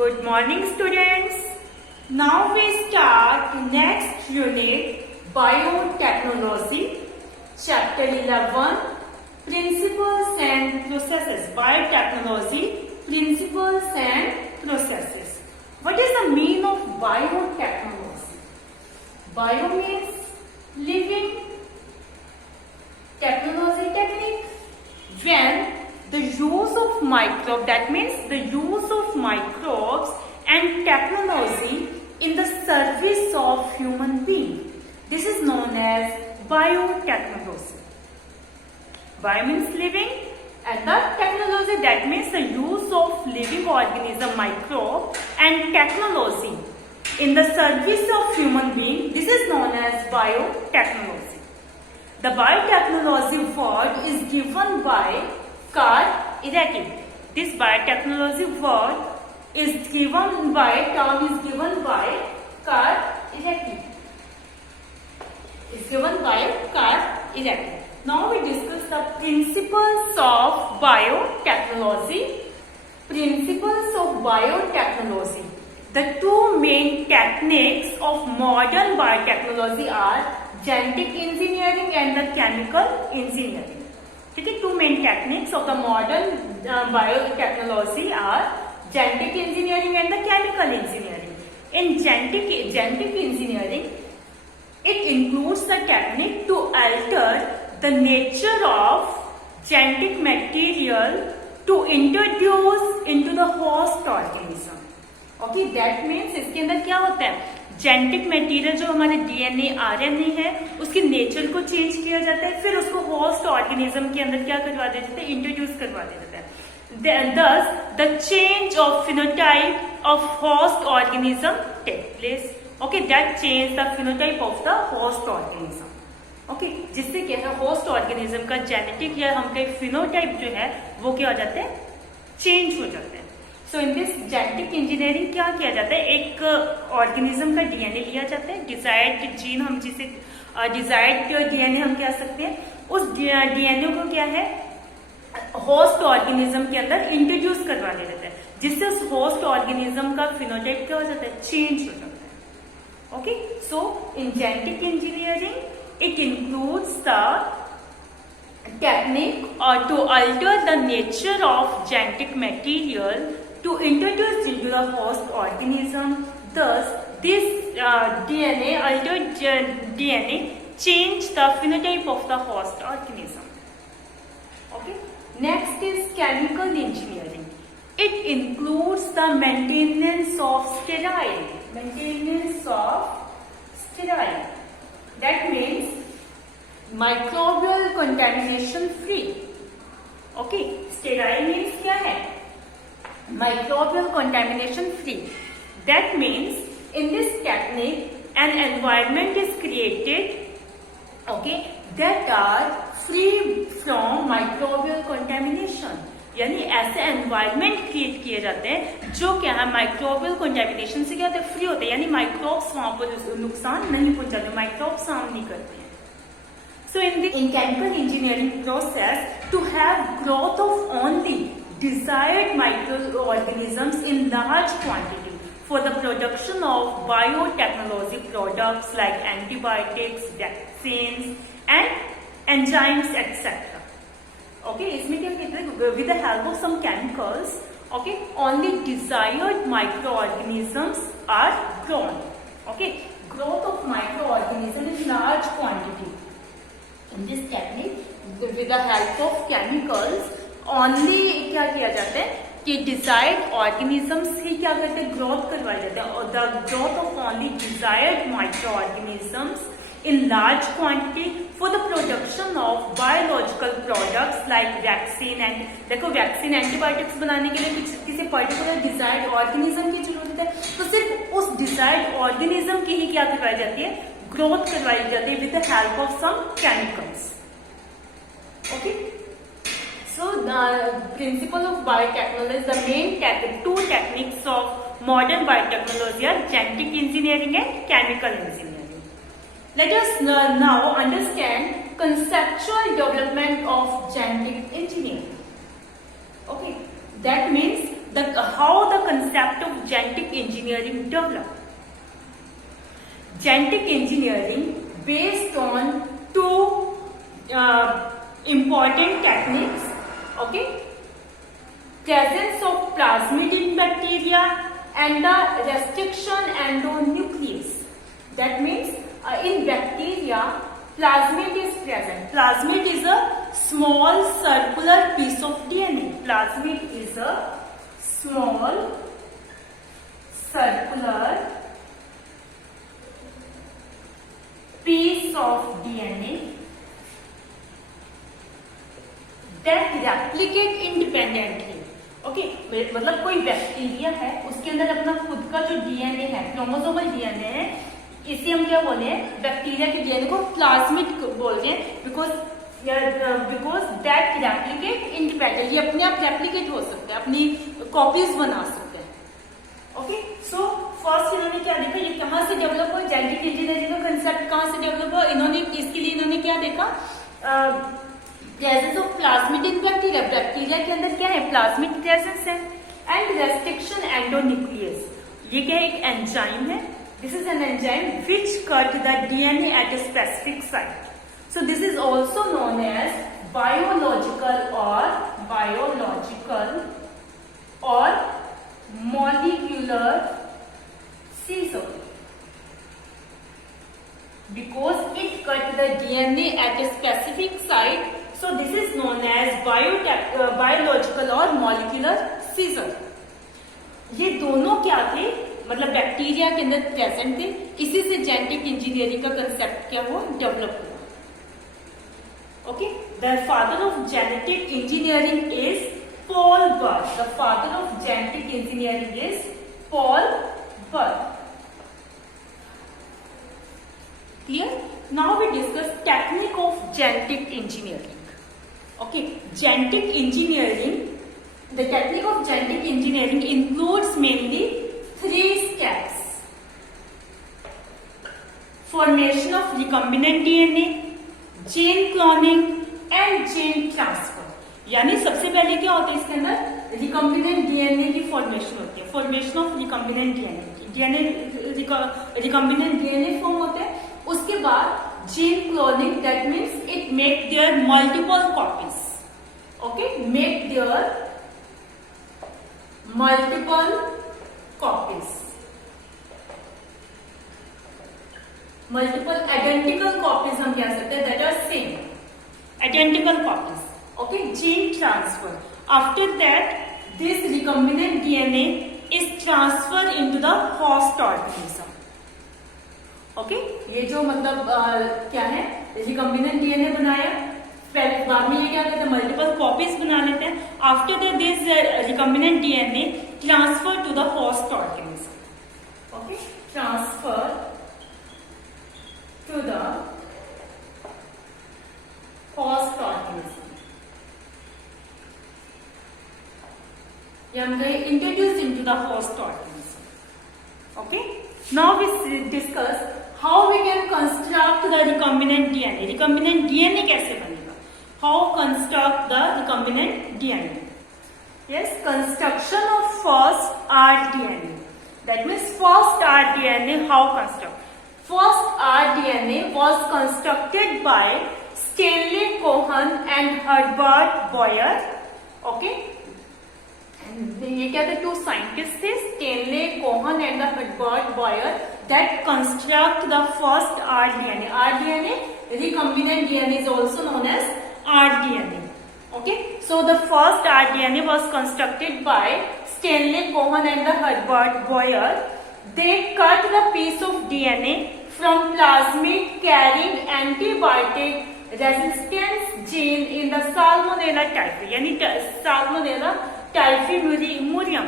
Good morning, students. Now we start next unit, Biotechnology, Chapter 11, Principles and Processes. Biotechnology, Principles and Processes. What is the meaning of biotechnology? Bio means living, technology, technique. When the use of microbe, that means the use of microbes and technology in the service of human being. This is known as biotechnology. Bio means living and the technology, that means the use of living organism, microbe and technology in the service of human being. This is known as biotechnology. The biotechnology word is given by Carl Iraty. This biotechnology word is given by, term is given by Carl Iraty. Is given by Carl Iraty. Now we discuss the principles of biotechnology. Principles of biotechnology. The two main techniques of modern biotechnology are genetic engineering and the chemical engineering. Okay, two main techniques of the modern biotechnology are genetic engineering and the chemical engineering. In genetic engineering, it includes the technique to alter the nature of genetic material to introduce into the host organism. Okay, that means इसके अंदर क्या होता है, genetic material जो हमारे DNA RNA है उसके नेचर को चेंज किया जाता है, फिर उसको होस्ट ऑर्गेनिज्म के अंदर क्या करवा दिया जाता है, इंट्रोड्यूस करवा दिया जाता है. Thus, the change of phenotype of host organism take place. Okay, that change the phenotype of the host organism. Okay, जिससे क्या है, होस्ट ऑर्गेनिज्म का जेनेटिक या हम कहीं फिनोटाइप जो है वो क्या हो जाता है, चेंज हो जाता है. सो इन दिस जेनेटिक इंजीनियरिंग क्या किया जाता है, एक ऑर्गेनिज्म का डीएनए लिया जाता है, डिजायर्ड जीन, हम जिसे डिजायर्ड डीएनए हम कह सकते हैं, उस डीएनए को क्या है होस्ट ऑर्गेनिज्म के अंदर इंट्रोड्यूस करवा दिया जाता है, जिससे उस होस्ट ऑर्गेनिज्म का फिनोटाइप क्या हो जाता है, चेंज हो जाता है. ओके, सो in genetic engineering it includes the technique to alter the nature of genetic material to introduce into the host organism. Thus, this altered DNA change the phenotype of the host organism. Okay. Next is chemical engineering. It includes the maintenance of sterile. That means microbial contamination free. Okay, sterile means क्या है, microbial contamination free. That means in this technique an environment is created, okay, that are free from microbial contamination. यानी ऐसे environment create किए जाते हैं जो क्या है माइक्रोबियल कंटेमिनेशन से क्या होता है, फ्री होते हैं, यानी माइक्रोब्स वहां पर नुकसान नहीं पहुंचाते, माइक्रोब्स हार्म नहीं करते हैं. So in chemical engineering process, to have growth of only desired microorganisms in large quantity for the production of biotechnology products like antibiotics, vaccines and enzymes, etc. Okay, इसमें क्या कहते हैं, with the help of some chemicals, okay, only desired microorganisms are grown. Okay, growth of microorganisms in large quantity. In this technique, with the help of chemicals, only क्या किया जाता है कि desired organisms ही क्या करते हैं, ग्रोथ करवाए जाते हैं. और the growth of only desired microorganisms in large quantity for the production of biological products like vaccine and देखो वैक्सीन एंटीबायोटिक्स बनाने के लिए किसी पर्टिकुलर डिजायर्ड ऑर्गेनिज्म की जरूरत है, तो सिर्फ उस डिजायर्ड ऑर्गेनिज्म की ही क्या करवाई जाती है, ग्रोथ करवाई जाती है with the help of some chemicals. Okay, so the principle of biotechnology, the main two techniques of modern biotechnology are genetic engineering and chemical engineering. Let us now understand conceptual development of genetic engineering. Okay, that means how the concept of genetic engineering develop? Genetic engineering based on two important techniques. Okay, presence of plasmid in bacteria and the restriction endonuclease. That means in bacteria, plasmid is present. Plasmid is a small circular piece of DNA. Plasmid is a small circular piece of DNA that replicate independently. Okay मतलब कोई बैक्टीरिया है, उसके अंदर अपना खुद का जो डीएनए है, क्रोमोसोमल डीएनए है, इसे हम क्या बोले हैं, बैक्टीरिया के डीएनए को प्लाज्मिड बोलते हैं, बिकॉज दैट रेप्लिकेट इंडिपेंडेंटली, अपने आप रेप्लिकेट हो सकते हैं, अपनी कॉपीज बना सकते हैं. ओके, सो फर्स्ट इन्होंने क्या देखा, ये कहाँ से डेवलप हुआ, जेनेटिक इंजीनियरिंग का कंसेप्ट कहाँ से डेवलप हुआ, इन्होंने इसके लिए इन्होंने क्या देखा, presence of plasmid in bacteria, bacteria के अंदर क्या है, प्लाज्मिड प्रेजेंस है, एंड रेस्ट्रिक्शन एंडोन्यूक्लियस, ये क्या है, एक एंजाइम है, this is an enzyme which cut the DNA at a specific site. So this is also known as biological और molecular scissor, because it cut the DNA at a specific site. So this is known as biological or molecular scissor. ये दोनों क्या थे, मतलब बैक्टीरिया के अंदर प्रेजेंट थे, इसी से जेनेटिक इंजीनियरिंग का कंसेप्ट क्या हुआ, डेवलप हुआ. Okay, the father of genetic engineering is Paul Burt. The father of genetic engineering is Paul Burt. Clear? Now we discuss technique of genetic engineering. Okay, genetic engineering. The technique of genetic engineering includes mainly 3 steps: formation of recombinant DNA, gene cloning, and gene transfer. यानी सबसे पहले क्या होता है इसके अंदर, recombinant DNA की formation होती है, formation of recombinant recombinant DNA form होते हैं. उसके बाद gene cloning, that means it make their multiple copies. Okay, make their multiple copies, multiple identical copies हम कह सकते हैं, that are same identical copies. Okay, gene transfer. After that, this recombinant DNA is transferred into the host organism. Okay, ये जो मतलब क्या है, recombinant DNA बनाया, पहले बाद में ये क्या करते हैं, मल्टीपल कॉपीज बना लेते हैं. After that, this recombinant DNA transfer to the host organism. Okay, transfer to the host organism. Introduced into the host organism. Okay. Now we discuss how we can construct the recombinant DNA. Recombinant DNA कैसे बनेगा? How construct the recombinant DNA? Yes, construction of first rDNA. That means first rDNA. How construct? First rDNA was constructed by Stanley Cohen and Herbert Boyer. Okay. ये क्या थे, 2 scientists थे, Stanley Cohen and Herbert Boyer, that construct the first rDNA. rDNA, recombinant DNA, is also known as rDNA. Okay, so the first rDNA was constructed by Stanley Cohen and Herbert Boyer. They cut the piece of DNA from plasmid carrying antibiotic resistance gene in the Salmonella typhi, यानी Salmonella टाइफीम्यूरियम.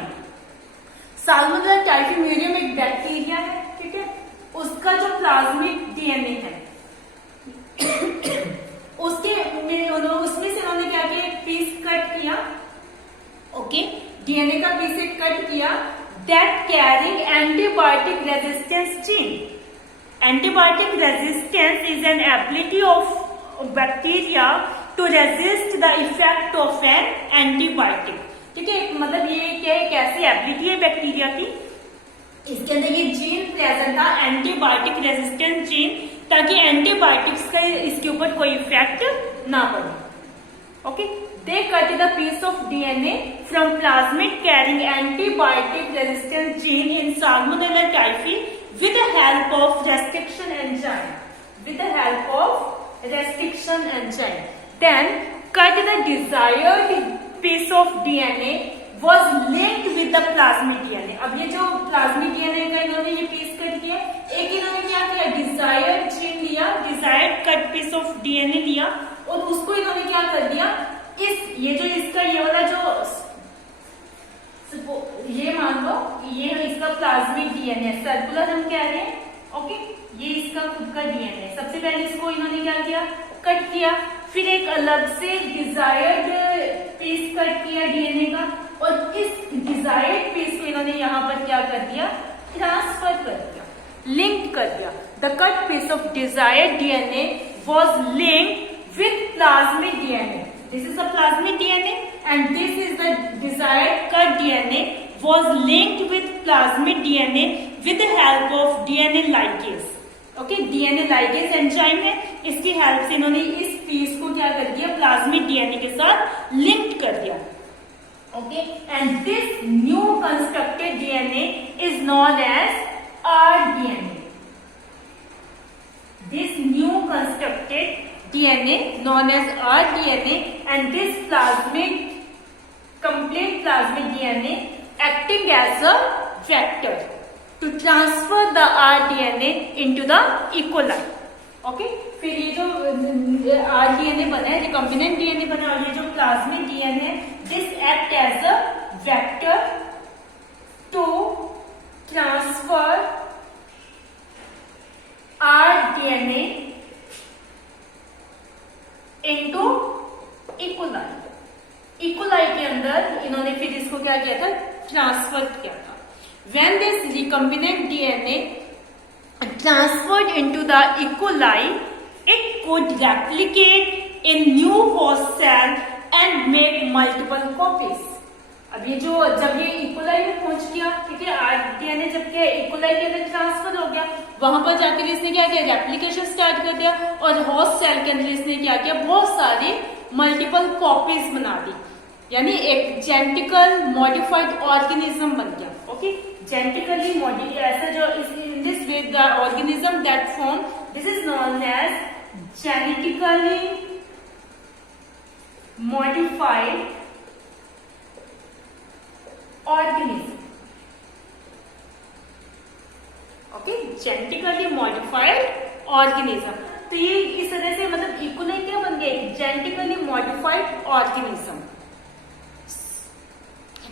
साल्मोनेला टाइफीम्यूरियम एक बैक्टीरिया है, ठीक है, उसका जो plasmic DNA है, उसमें से उन्होंने क्या किया, एक पीस कट किया. ओके, डीएनए का पीस एक कट किया, that carrying antibiotic resistance gene. Antibiotic resistance is an ability of bacteria to resist the effect of an antibiotic. ठीक है, मतलब ये क्या है, कैसी एबिलिटी है बैक्टीरिया की इसके अंदर ये जीन प्रेजेंट था, एंटीबायोटिक रेजिस्टेंट जीन, ताकि एंटीबायोटिक्स का इसके ऊपर कोई इफेक्ट ना पड़े. Okay, they cut the piece of DNA from plasmid carrying antibiotic resistant gene in Salmonella typhi with the help of restriction enzyme. With the help of restriction enzyme. Then cut the desired piece of DNA was linked with the plasmid DNA. अब ये जो plasmid DNA का इन्होंने ये piece cut किया, एक इन्होंने क्या किया, डिजायर्ड जीन लिया, desired cut piece of DNA लिया और उसको इन्होंने क्या कर दिया, ये जो इसका ये वाला जो ये मान लो ये इसका प्लाज्मिक डीएनए सर्कुलर हम कह रहे हैं. ओके, ये इसका खुद का डीएनए. सबसे पहले इसको इन्होंने क्या किया, कट किया, फिर एक अलग से डिजायर्ड पीस कट किया डीएनए का और इस डिजायर्ड पीस को इन्होंने यहाँ पर क्या कर दिया, ट्रांसफर कर दिया, लिंक कर दिया. The cut piece of desired DNA was linked with plasmid DNA. This is the plasmid DNA and this is the desired cut DNA was linked with plasmid DNA with the help of DNA ligase. Okay, DNA ligase enzyme है, इसकी हेल्प से इन्होंने इस पीस को क्या कर दिया, plasmid DNA के साथ लिंक्ड कर दिया. Okay, and this new constructed DNA is known as rDNA. This new constructed DNA known as rDNA and this complete plasmid DNA acting as a vector to transfer the rDNA into the E. coli. Okay, फिर ये जो rDNA बना है, recombinant DNA बना और ये जो plasmid DNA है, this act as a vector to transfer rDNA into E. coli. E. coli के अंदर इन्होंने फिर इसको क्या किया था, ट्रांसफर किया था. When this recombinant DNA transferred into the E. coli, it could replicate in new host cell and make multiple copies. अब ये जो जब ये E. coli में पहुंच गया, ठीक है, rDNA जब क्या E. coli के अंदर ट्रांसफर हो गया, वहां पर जाकर इसने क्या किया, रेप्लिकेशन स्टार्ट कर दिया और होस्ट सेल के अंदर इसने क्या किया, बहुत सारी मल्टीपल कॉपीज बना दी, यानी एक जेनेटिकल मॉडिफाइड ऑर्गेनिज्म बन गया. ओके, जेनेटिकली मॉडिफाइड ऐसा जो in this way the organism that form, this is known as genetically modified organism. Okay, genetically modified organism. तो ये इस तरह से मतलब E. coli क्या बन गया, जेनेटिकली मॉडिफाइड ऑर्गेनिज्म.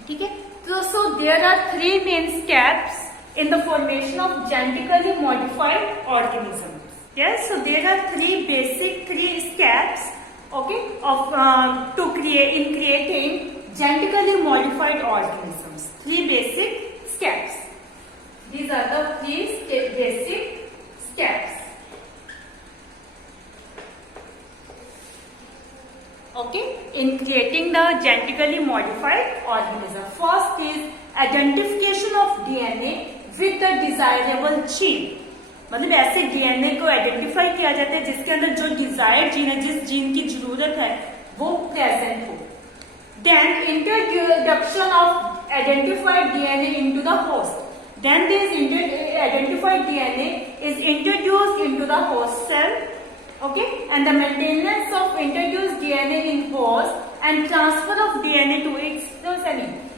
ठीक है, तो so there are 3 main steps in the formation of genetically modified organism. Yes, so there are 3 steps, okay, of to creating genetically modified organisms. 3 basic steps. These are the 3 basic steps. Okay, in creating the genetically modified organism. First is identification of DNA with the desirable gene. मतलब ऐसे डीएनए को आइडेंटिफाई किया जाता है जिसके अंदर जो desired gene है, जिस जीन की जरूरत है वो प्रेजेंट हो. Then introduction of identified DNA into the host. Then this identified DNA is introduced into the host cell. Okay, and the maintenance of introduced DNA in host and transfer of DNA to its cell.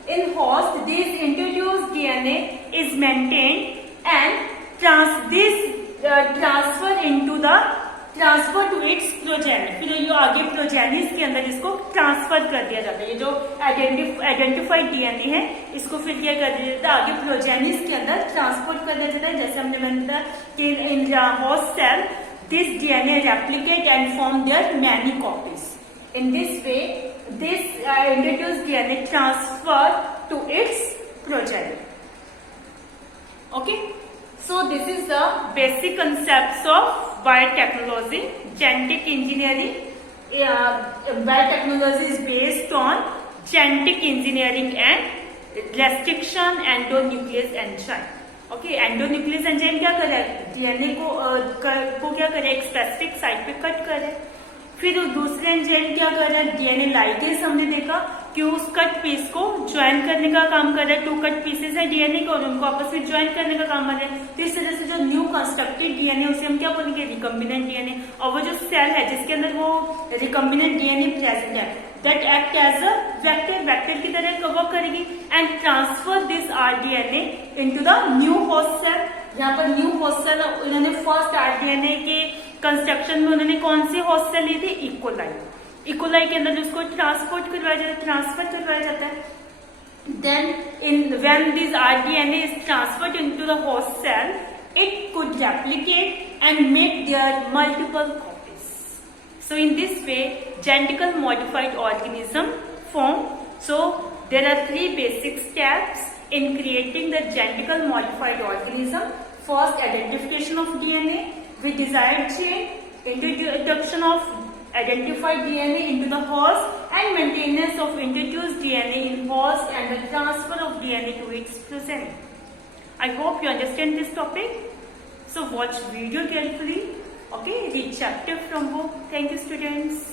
In host, this introduced DNA is maintained and transfer to its progeny. फिर ये आगे प्रोजेनिस के अंदर इसको ट्रांसफर कर दिया जाता है. ये जो आइडेंटिफाइड डीएनए है इसको फिर क्या कर दिया जाता है, आगे प्रोजेनिस के अंदर ट्रांसपोर्ट कर दिया जाता है. जैसे हमने बताया कि in host cell this DNA replicate and form their many copies. In this way, this introduced DNA transfer to its progeny. Okay, so this is the basic concepts of biotechnology. Genetic engineering. Biotechnology is based on genetic engineering and restriction endonuclease enzyme. Okay, endonuclease enzyme क्या करे, डीएनए को क्या करे, एक specific site पे कट करे। फिर दूसरे एंजाइम क्या कर रहा है, डीएनए लाइगेज हमने देखा कि उस कट पीस को ज्वाइन करने का काम कर रहा है। 2 कट पीसेस है डीएनए के और उनको आपस में ज्वाइन करने का काम कर रहे हैं। तो इस तरह से जो न्यू कंस्ट्रक्टेड डीएनए उसे हम क्या बोलेंगे, रिकम्बिनेंट डीएनए। और वो जो सेल है जिसके अंदर वो रिकम्बिनेंट डीएनए प्रेजेंट है, that act as a vector की तरह वर्क करेगी and transfer this rDNA into the new host cell. यहाँ पर न्यू होस्ट सेल उन्होंने फर्स्ट आरडीएनए के कंस्ट्रक्शन में उन्होंने कौन से होस्ट सेल लिए थे, इकोलाई। इकोलाई के अंदर उसको ट्रांसफर करवाया जाता है। Then when this rDNA is transferred into the host cell, it could replicate and make their multiple copies. So in this way genetically modified organism form. So there are 3 basic steps in creating the genetically modified organism. First, identification of DNA with desired chain, introduction of identified DNA into the host, and maintenance of introduced DNA in host and the transfer of DNA to its progeny. I hope you understand this topic. So watch video carefully. Okay, read chapter from book. Thank you, students.